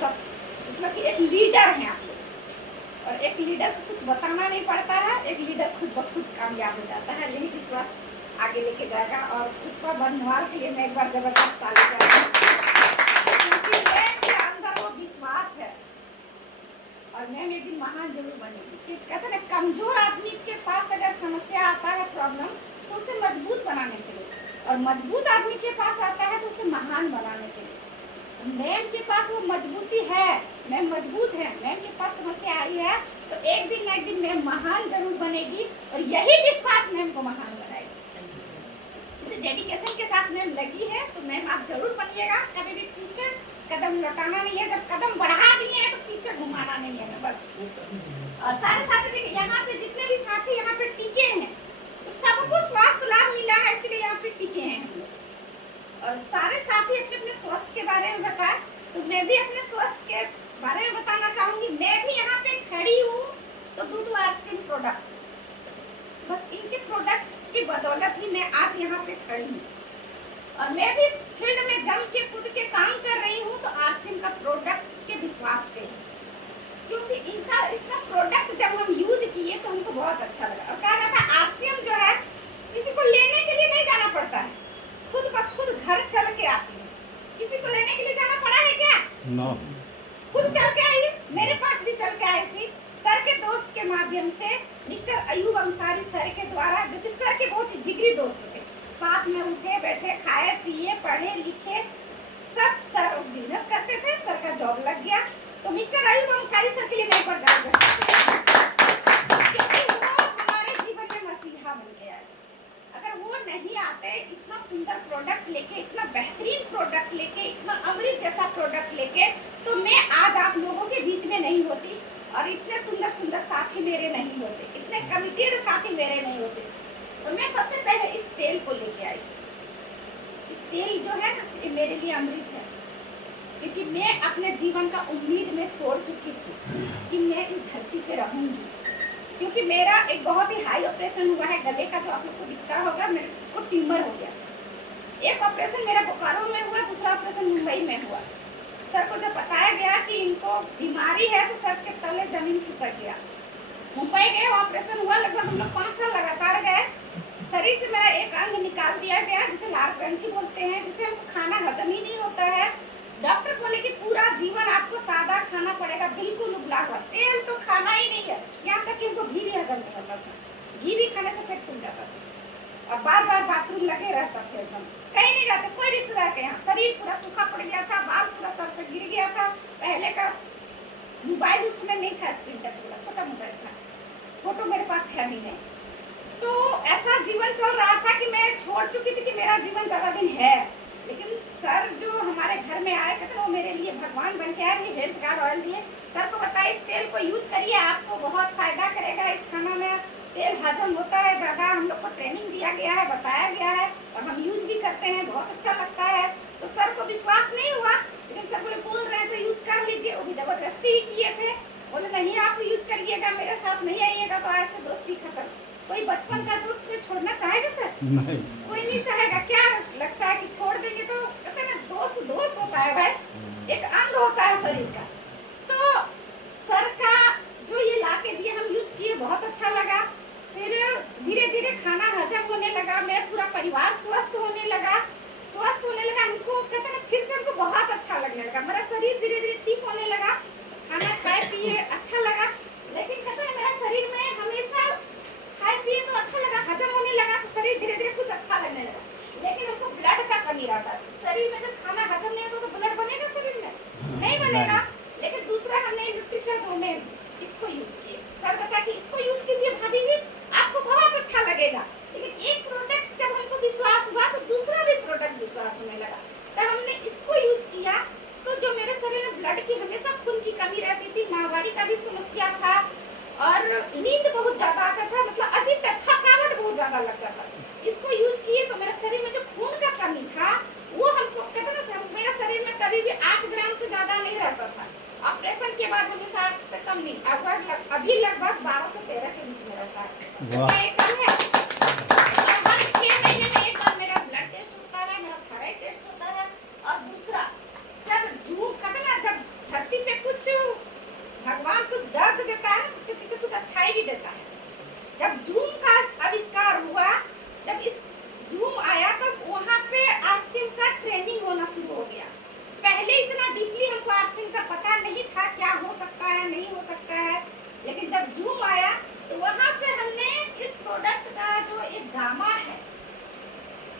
सब मतलब कि एक लीडर हैं आप लोग, और एक लीडर को कुछ बताना नहीं पड़ता है, एक लीडर खुद ब खुद कामयाब हो जाता है। यही विश्वास आगे लेके जाएगा। और पुष्पा बनवाल के लिए मैं एक बार जबरदस्त ताली बजाऊंगी, क्योंकि मैम के अंदर वो विश्वास है और मैम एक दिन महान जरूर बनेगी। क्योंकि कहते हैं कमजोर आदमी के पास अगर समस्या आता है, प्रॉब्लम, तो उसे मजबूत बनाने के लिए, और मजबूत आदमी के पास आता है तो उसे महान बनाने के लिए। मैम के पास वो मजबूती है, मैम मजबूत है, मैम के पास समस्या आई है तो एक दिन ना एक दिन मैम महान जरूर बनेगी, और यही विश्वास मैम को महान बनाएगी। इसे डेडिकेशन के साथ मैम लगी है, तो मैम आप जरूर बनिएगा। कभी भी पीछे कदम लौटाना नहीं है, जब कदम बढ़ा दिए हैं तो पीछे घुमाना नहीं है बस। और सारे साथी देखिए, यहाँ पे जितने भी साथी यहाँ पे टिके हैं तो सबको स्वास्थ्य लाभ मिला है, इसलिए यहाँ पे टिके हैं हम लोग। और सारे साथी अपने अपने स्वास्थ्य के बारे में बताएं, तो मैं भी अपने स्वास्थ्य के बारे में बताना चाहूंगी। मैं भी यहाँ पे खड़ी हूँ तो ड्यू टू आरसीएम प्रोडक्ट, बस इनके प्रोडक्ट की बदौलत ही मैं आज यहाँ पे खड़ी हूँ। और मैं भी इस फील्ड में जम के कूद के काम कर रही हूँ तो आरसीएम का प्रोडक्ट के विश्वास पे है, क्योंकि इसका प्रोडक्ट जब हम यूज किए तो हमको बहुत अच्छा लगा। और कहा जाता है आरसीएम जो है किसी को लेने के लिए नहीं जाना पड़ता है, खुद ब खुद घर चल के आती है। किसी को लेने के लिए जाना पड़ा है क्या? नो। खुद चल के आई, मेरे पास भी चल के आई थी सर के दोस्त के माध्यम से, मिस्टर अयूब अंसारी सर के द्वारा, जो कि सर के बहुत ही जिगरी दोस्त थे। साथ में उठे बैठे, खाए पिए, पढ़े लिखे सब। सर उस बिजनेस करते थे, सर का जॉब लग गया, तो मिस्टर अयूब अंसारी सर के लिए मैं पर क्योंकि वो हमारे जीवन में मसीहा बन गया है। अगर वो नहीं आते इतना सुंदर प्रोडक्ट लेके, इतना बेहतरीन प्रोडक्ट लेके, इतना अमृत जैसा प्रोडक्ट लेके, तो मैं आज आप लोगों के बीच में नहीं होती, और इतने सुंदर सुंदर साथी मेरे नहीं होते, इतने कमिटेड साथी मेरे नहीं होते। तो मैं सबसे पहले इस तेल को लेके आई। इस तेल जो है ना, ये मेरे लिए अमृत है, क्योंकि मैं अपने जीवन का उम्मीद में छोड़ चुकी थी कि मैं इस धरती पे रहूंगी। क्योंकि मेरा एक बहुत ही हाई ऑपरेशन हुआ है गले का, जो आप लोग को दिखता होगा, मेरे को ट्यूमर हो गया। एक ऑपरेशन मेरा बोकारो में हुआ, दूसरा ऑपरेशन मुंबई में हुआ। सर को जब बताया गया कि इनको बीमारी है तो सर के तले जमीन खिसक गया। मुंबई गए, ऑपरेशन हुआ, लगभग हम लोग 5 साल लगातार गए। शरीर से मेरा एक अंग निकाल दिया गया, जिसे लाल ग्रंथि बोलते हैं, जिसे हमको खाना हजम ही नहीं होता है। डॉक्टर बोले कि पूरा जीवन आपको सादा खाना पड़ेगा, बिल्कुल उबला हुआ, तेल तो खाना ही नहीं है। यहाँ तक कि उनको घी भी हजम नहीं होता था, घी भी खाने से पेट फूल जाता था, और बार बार बाथरूम लगे रहता था, एकदम कहीं नहीं जाते कोई रिश्तेदार के यहाँ। शरीर पूरा सूखा पड़ गया था, बाल पूरा सर से गिर गया था। पहले का मोबाइल उसमें नहीं था, स्क्रीन टच वाला छोटा मोबाइल था, फोटो मेरे पास है भी नहीं। तो ऐसा जीवन चल रहा था कि मैं छोड़ चुकी थी कि मेरा जीवन ज़्यादा दिन है। लेकिन सर जो हमारे घर में आए, कहते वो मेरे लिए भगवान बन के आए, ये हेल्थ कार्ड ऑयल दिए। सर को बताया इस तेल को यूज करिए, आपको बहुत फायदा करेगा। इस खाना में तेल हजम होता है ज़्यादा, हम लोग को ट्रेनिंग दिया गया है, बताया गया है, और हम यूज भी करते हैं, बहुत अच्छा लगता है। तो सर को विश्वास नहीं हुआ, लेकिन सर बोले बोल रहे हैं तो यूज कर लीजिए। वो भी जबरदस्ती ही किए थे, बोले नहीं आप यूज करिएगा, मेरे साथ नहीं आइएगा तो ऐसे दोस्ती खत्म। कोई बचपन का दोस्त को छोड़ना चाहेगा सर? नहीं, कोई नहीं चाहेगा। क्या लगता है कि छोड़ देंगे? तो कहते हैं ना, दोस्त दोस्त होता है भाई, एक अंग होता है शरीर का। तो सर का जो ये ला के दिए, हम यूज किए, बहुत अच्छा लगा। फिर धीरे धीरे खाना हजम होने लगा, मेरा पूरा परिवार स्वस्थ होने लगा, स्वस्थ होने लगा। हमको कहते हैं फिर से हमको बहुत अच्छा लगने लगा, मेरा शरीर धीरे धीरे ठीक होने लगा, खाना खाए पिए अच्छा लगा। लेकिन कहते हैं मेरा शरीर में हमेशा खाए पिए तो अच्छा लगा, हजम होने लगा, तो शरीर धीरे धीरे कुछ अच्छा लगने लगा। लेकिन हमको ब्लड का कमी रहता है शरीर में। जब खाना हजम नहीं होता तो ब्लड बनेगा शरीर में? नहीं बनेगा। लेकिन दूसरा हमने न्यूट्रिशन होमेन इसको यूज किए। सर बता कि इसको यूज कीजिए भाभी जी, आपको बहुत अच्छा लगेगा। लेकिन एक प्रोडक्ट जब हमको विश्वास हुआ तो दूसरा भी प्रोडक्ट विश्वास होने लगा। तब हमने इसको यूज किया, तो जो मेरे शरीर में ब्लड की हमेशा खून की कमी रहती थी, माहवारी का भी समस्या था, और नींद बहुत ज्यादा आता था, मतलब अजीब थकावट बहुत ज्यादा लगता था। इसको यूज किए तो मेरे शरीर में जो खून का कमी था वो हमको कहते ना, मेरा शरीर में कभी भी 8 ग्राम से ज्यादा नहीं रहता था। ऑपरेशन के बाद हमें 60 से कम नहीं, अभी लगभग 12 से 13 के बीच में रहता है। ये कम है। और हर 6 महीने में एक बार मेरा ब्लड टेस्ट होता है, मेरा थायराइड टेस्ट होता है। और दूसरा, जब कहते ना, जब धरती दिखाई भी देता है। जब जूम का आविष्कार हुआ, जब इस जूम आया तब वहाँ पे आरसीएम का ट्रेनिंग होना शुरू हो गया। पहले इतना डीपली हमको आरसीएम का पता नहीं था क्या हो सकता है नहीं हो सकता है, लेकिन जब जूम आया तो वहाँ से हमने इस प्रोडक्ट का जो एक गामा है,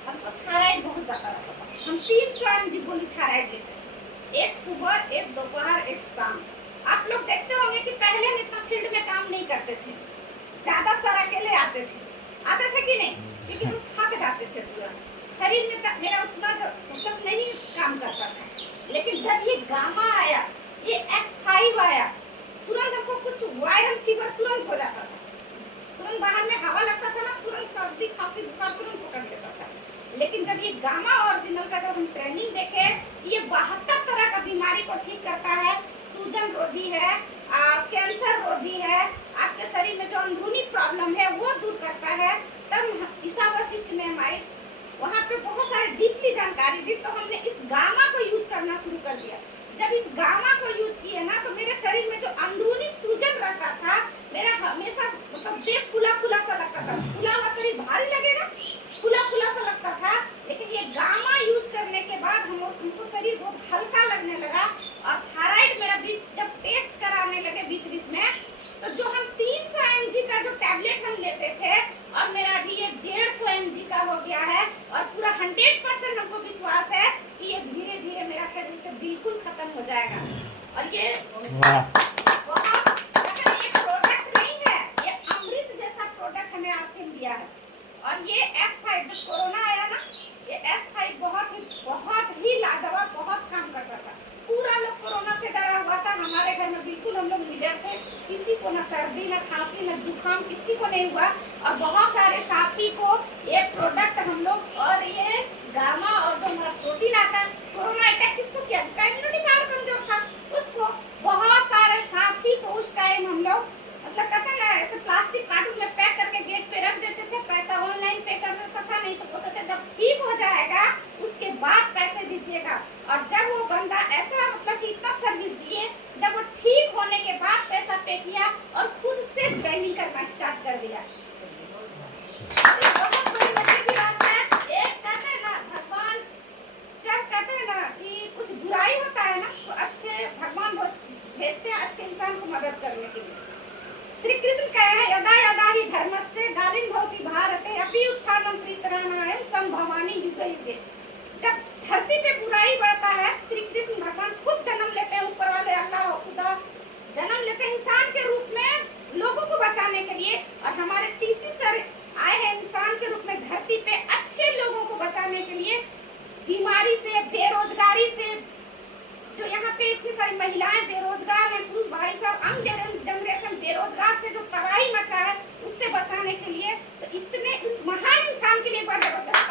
हमको थायराइड बहुत ज़्यादा रहता था। हम 300 mg गोली थायराइड लेते थे, एक सुबह, एक दोपहर, एक शाम। आप लोग देखते होंगे कि पहले हम इतना फील्ड में काम नहीं करते थे, ज़्यादा सर अकेले आते थे कि नहीं, क्योंकि हम थक जाते थे तुरंत, शरीर में मेरा उतना मतलब नहीं काम करता था। लेकिन जब ये गामा आया, ये S5 आया, तुरंत हमको कुछ वायरल फीवर तुरंत हो जाता था, तुरंत बाहर में हवा लगता था ना, तुरंत सर्दी खांसी बुखार तुरंत पकड़ लेता था। लेकिन जब ये गामा ओरिजिनल का जब हम ट्रेनिंग देखे, ये 72 तरह का बीमारी को ठीक करता है, सूजन रोधी है, कैंसर रोधी है, आपके शरीर में जो अंदरूनी प्रॉब्लम है वो दूर करता है। तब ईसा वशिष्ठ में हम आए, वहाँ पे बहुत सारी डीपली जानकारी दी, तो हमने इस गामा को यूज करना शुरू कर दिया। जब इस गामा को यूज किया ना, तो मेरे शरीर में जो अंदरूनी सूजन रहता था, मेरा हमेशा मतलब देह फुला फुला सा लगता था, फुला हुआ शरीर भारी लगेगा, फुला फुला सा लगता था। लेकिन ये गामा यूज करने के बाद हमको शरीर बहुत हल्का लगने लगा। और थायराइड मेरा जब टेस्ट कराने लगे बीच बीच में, तो जो हम 300 mg का जो टैबलेट हम लेते थे, और मेरा अभी ये 150 mg का हो गया है, और पूरा 100% हमको विश्वास है कि ये धीरे धीरे मेरा शरीर से बिल्कुल खत्म हो जाएगा। और ये एक प्रोडक्ट नहीं है, ये अमृत जैसा प्रोडक्ट हमें आरसीएम दिया है। और ये S5 जब कोरोना आया ना, ये S5 बहुत ही लाजवाब, बहुत काम करता था। पूरा लोग कोरोना से डरा हुआ था, हमारे घर में बिल्कुल हम लोग निडर थे, किसी को ना सर्दी न खांसी न जुकाम किसी को नहीं हुआ। और बहुत सारे साथी को ये प्रोडक्ट हम लोग, और ये गामा और जो हमारा प्रोटीन आता है, कोरोना अटैक किसको किया, जिसका इम्यूनिटी पावर कमजोर था, उसको बहुत सारे साथी को उस टाइम हम लोग मतलब कहते हैं ना, ऐसे प्लास्टिक कार्टून में पैक करके गेट पे रख देते थे, पैसा ऑनलाइन पे कर देता था, नहीं तो बोलते थे जब ठीक हो जाएगा उसके बाद पैसे दीजिएगा। और जब वो बंदा ऐसा मतलब कि इतना सर्विस दिए, जब वो ठीक होने के बाद पैसा पे किया और खुद से ज्वाइनिंग करना स्टार्ट कर दिया। बहुत बड़ी मजे की बात है। एक कहते हैं ना, भगवान जब कहते हैं ना कि कुछ बुराई होता है ना, तो अच्छे भगवान भेजते हैं अच्छे इंसान को मदद करने के लिए। श्री कृष्ण कहे हैं, यदा यदा ही धर्मस्य गालिन भवति भारते अपि उत्थानं प्रीतराणायं संभवानि युगे युगे। जब धरती पे बुराई बढ़ता है, श्री कृष्ण भगवान खुद जन्म लेते हैं, ऊपर वाले अल्लाह खुदा जन्म लेते हैं इंसान के रूप में लोगों को बचाने के लिए। और हमारे टीसी सर आए हैं इंसान के रूप में धरती पे अच्छे लोगों को बचाने के लिए, बीमारी से, बेरोजगारी से। जो यहाँ पे इतनी सारी महिलाएं बेरोजगार हैं, पुरुष भाई साहब यंग जनरेशन बेरोजगार से जो तबाही मचा है, उससे बचाने के लिए, तो इतने उस महान इंसान के लिए बड़ा जबरदस्त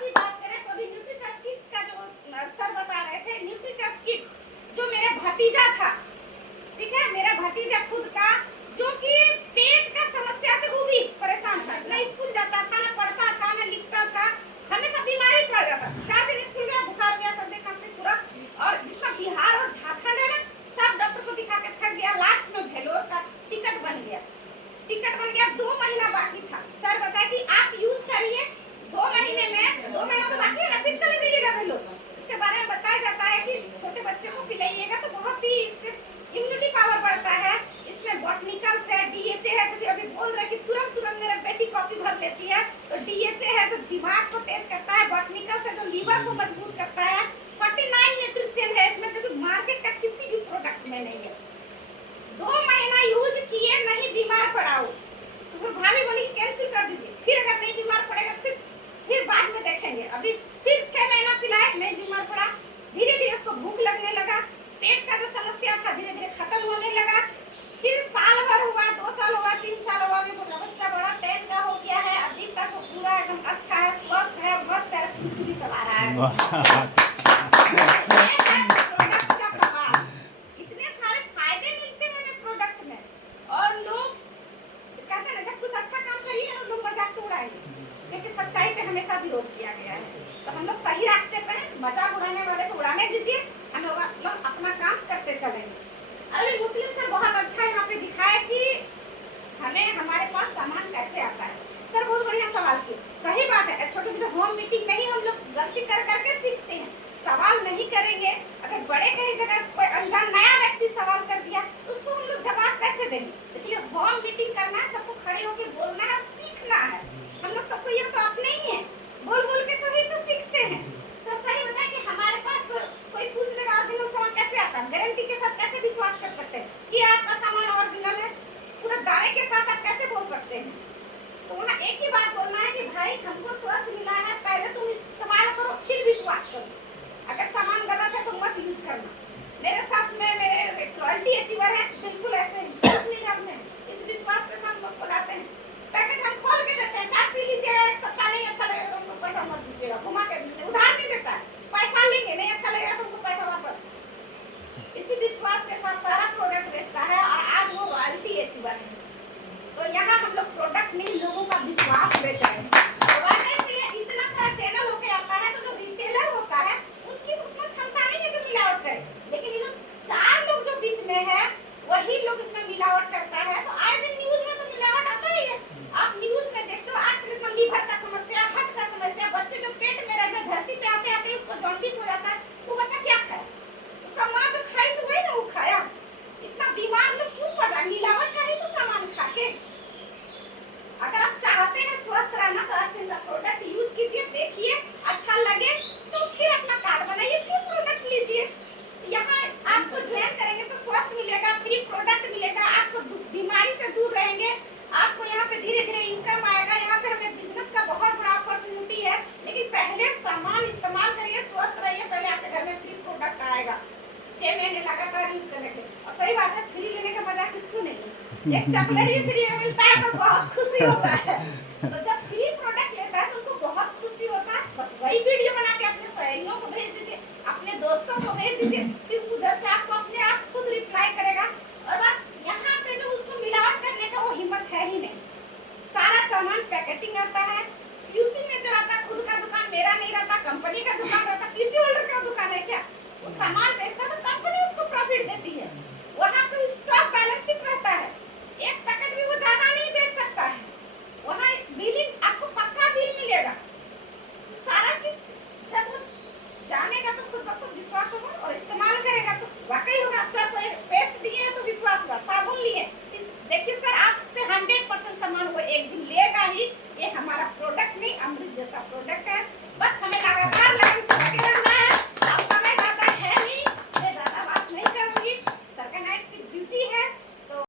की बात करें तो अभी न्यूट्रीचार्ज किड्स का जो सर बता रहे थे, न्यूट्रीचार्ज किड्स जो मेरा भतीजा था, ठीक है, मेरा भतीजा खुद का, जो कि पेट का समस्या से वो भी परेशान था, ना स्कूल जाता था, ना पढ़ता था, ना लिखता था, हमेशा बीमारी पड़ जाता। 4 दिन स्कूल गया, बुखार हो गया, सर्दी खांसी पूरा। और जितना बिहार और झारखंड है ना, सब डॉक्टर को दिखा के थक गया। लास्ट में भेलोर का टिकट बन गया, 2 महीना बाकी था। सर बताया कि आप यूज करिए, 2 महीने में, 2 महीना तो बाकी है ना, फिर चले जाइएगा भेलोर। इसके बारे में बताया जाता है कि छोटे बच्चे को पिलाइएगा तो बहुत ही इससे इम्यूनिटी पावर बढ़ता है। इसमें बॉटनिकल है, DHA है, जो कि अभी बोल रहे हैं कि तुरंत मेरा बेटी कॉपी भर लेती है, तो DHA है जो दिमाग को तेज करता है, बॉटनिकल से जो लीवर को मजबूत करता है, 49 न्यूट्रिशन है इसमें, जो कि मार्केट का किसी भी प्रोडक्ट में नहीं है। 2 महीना यूज किए, नहीं बीमार पड़ा वो, तो फिर भाभी बोली कि कैंसिल कर दीजिए, फिर अगर नहीं बीमार पड़ेगा फिर बाद में देखेंगे। अभी फिर 6 महीना पिलाए, नहीं बीमार पड़ा। धीरे धीरे उसको भूख लगने लगा, पेट का जो समस्या था धीरे धीरे खत्म होने लगा। फिर साल भर हुआ, 2 साल हुआ, 3 साल हुआ, अभी बच्चा बड़ा 10 का हो गया है, अभी तक वो पूरा एकदम अच्छा है, स्वस्थ है, मस्त है, खुशी भी चला रहा है। इतने सारे फायदे मिलते हैं हमें प्रोडक्ट में, और लोग कहते हैं जब कुछ अच्छा काम करिए ना, लोग मजाक तो उड़ाएंगे, क्योंकि सच्चाई पे हमेशा विरोध किया गया है। तो हम लोग सही रास्ते पे हैं, मजाक उड़ाने वाले को उड़ाने दीजिए, हम लोग अपना काम करते चलेंगे। अरबी मुस्लिम सर बहुत अच्छा यहाँ पे दिखाया कि हमें हमारे पास सामान कैसे आता है। सर बहुत बढ़िया सवाल किए, सही बात है। छोटे छोटे होम मीटिंग में ही हम लोग गलती कर करके सीखते हैं। सवाल नहीं करेंगे, अगर बड़े कहीं जगह कोई अनजान नया व्यक्ति सवाल कर दिया तो उसको हम लोग जवाब कैसे देंगे। इसलिए होम मीटिंग करना है, सबको खड़े होकर बोलना है और सीखना है। हम लोग सबको ये तो अपने ही है, बोल बोल के तो ही तो सीखते हैं। सर सही बताए कि हमारे पास कोई पूछ देगा ओरिजिनल सामान कैसे आता है, गारंटी के साथ कैसे विश्वास कर सकते हैं कि आपका सामान ओरिजिनल है, पूरा दावे के साथ आप कैसे बोल सकते हैं। तो वहाँ एक ही बात बोलना है कि भाई हमको स्वस्थ मिला है, पहले तुम इस्तेमाल करो फिर विश्वास करो। अगर सामान गलत है तो मत यूज करना। मेरे साथ में मेरे क्वालिटी अचीवर है, बिल्कुल ऐसे कुछ नहीं करते हैं, इस विश्वास के साथ लोग को लाते हैं। पैकेट हम खोल के देते हैं, चाय पी लीजिए, एक सप्ताह नहीं अच्छा लगेगा तो हमको पैसा मत दीजिएगा, घुमा के उधार नहीं देता है, पैसा लेंगे, नहीं अच्छा लगेगा तो हमको पैसा वापस। इसी विश्वास के साथ सारा प्रोडक्ट बेचता है और आज वो रॉयल्टी अचीवर है। तो यहाँ हम लोग प्रोडक्ट नहीं, लोगों का विश्वास बेच रहे हैं। तो इतना सारा चैनल होके आता है तो जो रिटेलर होता है उनकी तो उतना क्षमता नहीं है कि मिलावट करे, लेकिन ये जो 4 लोग जो बीच में है वही लोग इसमें मिलावट करता है। तो आज न्यूज में तो मिलावट आता ही है। आप न्यूज में देखते हो आजकल इतना लीवर का समस्या, हार्ट का समस्या, बच्चे जो पेट में रहते हैं धरती पे आते आते उसको जॉन्डिस हो जाता है, वो बच्चा क्या खाए, उसका माँ जो खाई तो वही ना वो खाया। इतना बीमार लोग क्यों पड़ रहा है, मिलावट का ही तो सामान खा के। अगर आप चाहते हैं स्वस्थ रहना तो अर्सिन का प्रोडक्ट यूज कीजिए, देखिए अच्छा लगे तो फिर अपना कार्ड बनाइए, फिर प्रोडक्ट लीजिए। यहाँ आपको ज्वाइन करेंगे तो स्वस्थ मिलेगा, फ्री प्रोडक्ट मिलेगा, आपको बीमारी से दूर रहेंगे, आपको यहाँ पे धीरे धीरे इनकम आएगा। यहाँ पे हमें बिजनेस का बहुत बड़ा अपॉर्चुनिटी है, लेकिन पहले सामान इस्तेमाल करिए, स्वस्थ रहिए, पहले आपके घर में फ्री प्रोडक्ट आएगा 6 महीने लगातार यूज करने के। और सही बात है, फ्री लेने का मजा किसको नहीं है, एक चॉकलेट भी फ्री में मिलता है तो बहुत खुशी होता है। तो जब फ्री प्रोडक्ट लेता है तो उनको बहुत खुशी होता है। बस वही वीडियो बना के अपने सहयोगियों को भेज दीजिए, अपने दोस्तों को भेज दीजिए, फिर उधर से आपको अपने आप खुद रिप्लाई करेगा। और बस यहाँ पे जो उसको मिलावट करने का वो हिम्मत है ही नहीं। सारा सामान पैकेटिंग आता है, पीयूसी में जो आता है, खुद का दुकान मेरा नहीं रहता, कंपनी का दुकान रहता, पीयूसी होल्डर का दुकान है क्या, वो सामान बेचता